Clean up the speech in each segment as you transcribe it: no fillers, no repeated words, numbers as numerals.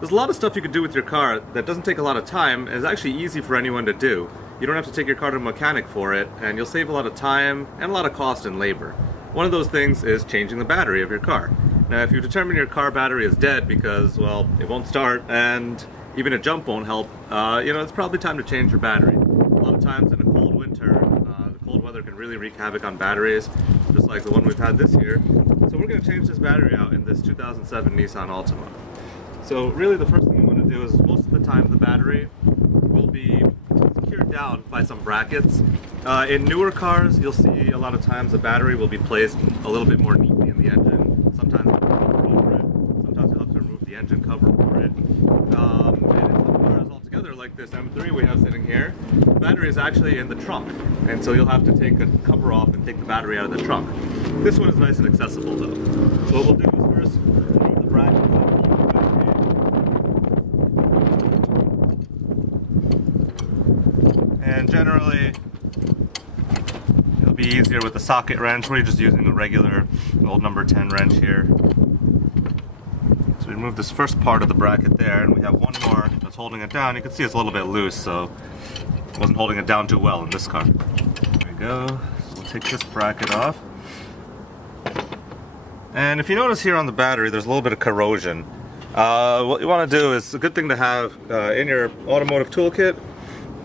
There's a lot of stuff you can do with your car that doesn't take a lot of time and is actually easy for anyone to do. You don't have to take your car to a mechanic for it, and you'll save a lot of time and a lot of cost and labor. One of those things is changing the battery of your car. Now, if you determine your car battery is dead because, well, it won't start and even a jump won't help, it's probably time to change your battery. A lot of times in a cold winter, the cold weather can really wreak havoc on batteries, just like the one we've had this year. So we're going to change this battery out in this 2007 Nissan Altima. So really the first thing you want to do is most of the time the battery will be secured down by some brackets. In newer cars, you'll see a lot of times the battery will be placed a little bit more neatly in the engine. Sometimes you'll have to over it. Sometimes you'll have to remove the engine cover for it. And in some cars altogether, like this M3 we have sitting here, the battery is actually in the trunk. And so you'll have to take a cover off and take the battery out of the trunk. This one is nice and accessible though. So what we'll do is first remove the brackets that hold the battery in. And generally, it'll be easier with the socket wrench. We're just using a regular old number 10 wrench here. So we remove this first part of the bracket there, and we have one more that's holding it down. You can see it's a little bit loose, so it wasn't holding it down too well in this car. There we go. So we'll take this bracket off. And if you notice here on the battery, there's a little bit of corrosion. What you want to do is, a good thing to have in your automotive toolkit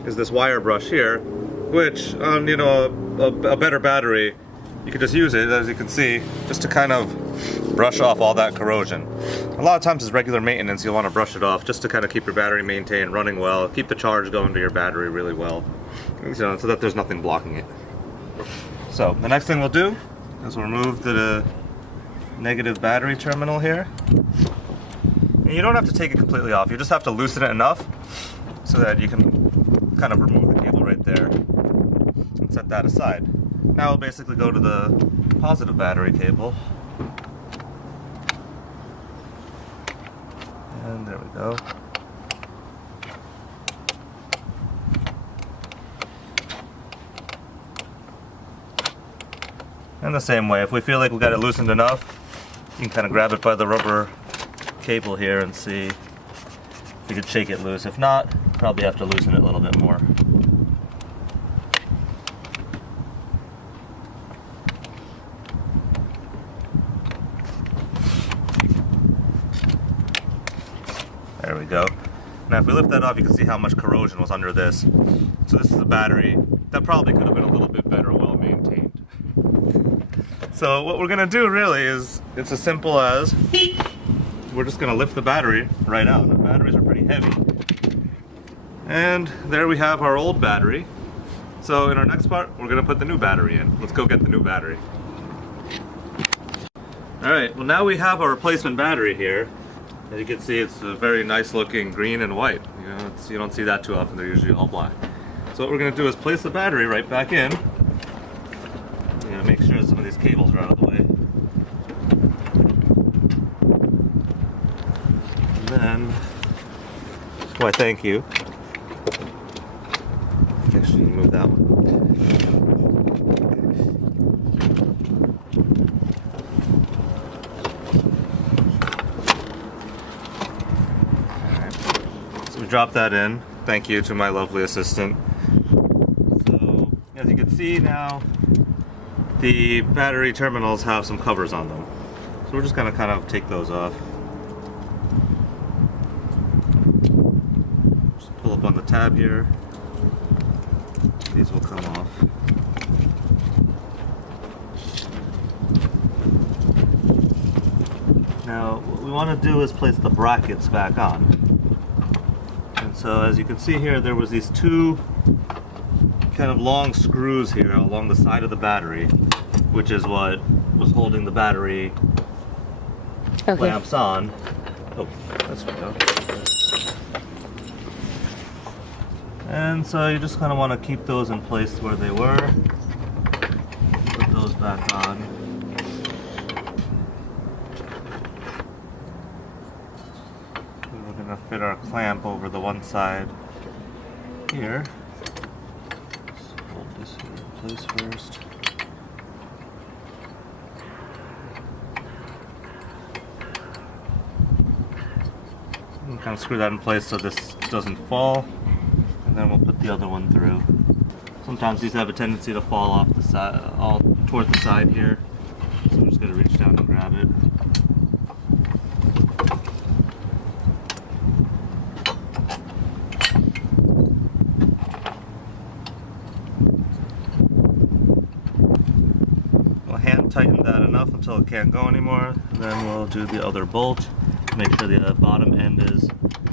is this wire brush here, which on a better battery, you can just use it, as you can see, just to kind of brush off all that corrosion. A lot of times as regular maintenance, you'll want to brush it off just to kind of keep your battery maintained, running well, keep the charge going to your battery really well, so that there's nothing blocking it. So the next thing we'll do is we'll remove the negative battery terminal here. And you don't have to take it completely off, you just have to loosen it enough so that you can kind of remove the cable right there and set that aside. Now we'll basically go to the positive battery cable. And there we go. And the same way, if we feel like we got it loosened enough, you can kind of grab it by the rubber cable here and see if you can shake it loose. If not, probably have to loosen it a little bit more. There we go. Now if we lift that off, you can see how much corrosion was under this. So this is a battery that probably could have been a little bit better well maintained. So what we're going to do really is, it's as simple as, we're just going to lift the battery right out. The batteries are pretty heavy. And there we have our old battery. So in our next part, we're going to put the new battery in. Let's go get the new battery. Alright, well now we have our replacement battery here. As you can see, it's a very nice looking green and white. You don't see that too often, they're usually all black. So what we're going to do is place the battery right back in. I'm going to make sure some of these cables are out of the way. And then, why thank you. Actually, move that one. Drop that in. Thank you to my lovely assistant. So as you can see now, the battery terminals have some covers on them. So we're just going to kind of take those off. Just pull up on the tab here. These will come off. Now what we want to do is place the brackets back on. So as you can see here, there was these two kind of long screws here along the side of the battery, which is what was holding the battery lamps on. Oh, that's right. And so you just kind of want to keep those in place where they were. Put those back on. Fit our clamp over the one side here. Let's hold this here in place first. Kind of screw that in place so this doesn't fall, and then we'll put the other one through. Sometimes these have a tendency to fall off the side, all toward the side here, so I'm just going to reach down and grab it. We'll hand tighten that enough until it can't go anymore, then we'll do the other bolt. Make sure the bottom end is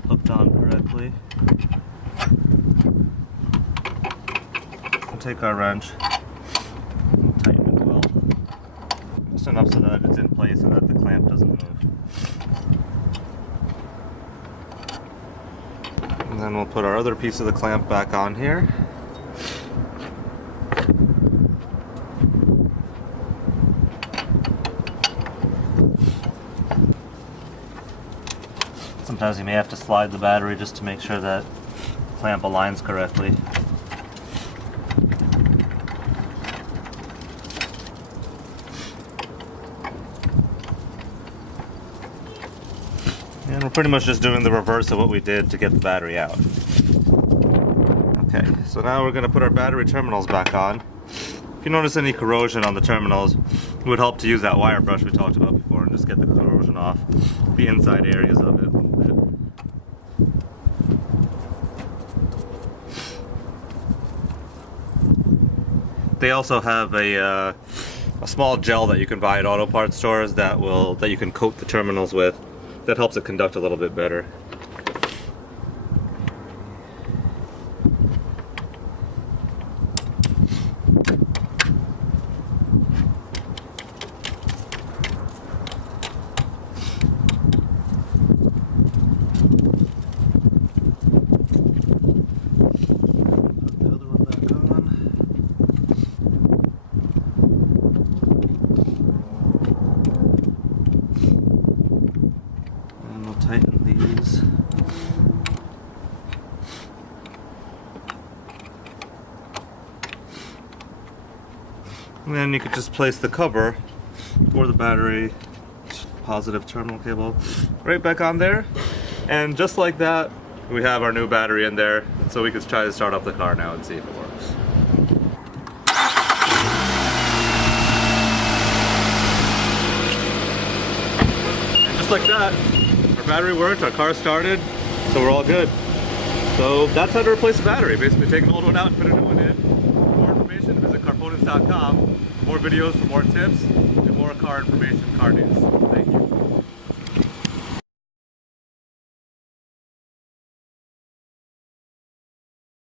hooked on correctly. We'll take our wrench and tighten it well. Just enough so that it's in place and that the clamp doesn't move. And then we'll put our other piece of the clamp back on here. Sometimes you may have to slide the battery just to make sure that the clamp aligns correctly. And we're pretty much just doing the reverse of what we did to get the battery out. Okay, so now we're going to put our battery terminals back on. If you notice any corrosion on the terminals, it would help to use that wire brush we talked about before and just get the corrosion off the inside areas of it. They also have a small gel that you can buy at auto parts stores that you can coat the terminals with. That helps it conduct a little bit better. Tighten these. And then you could just place the cover for the battery positive terminal cable right back on there. And just like that, we have our new battery in there. So we could try to start up the car now and see if it works. And just like that, our battery worked, our car started, so we're all good. So that's how to replace a battery. Basically take an old one out and put a new one in. For more information, visit carponents.com. More videos for more tips and more car information, car news.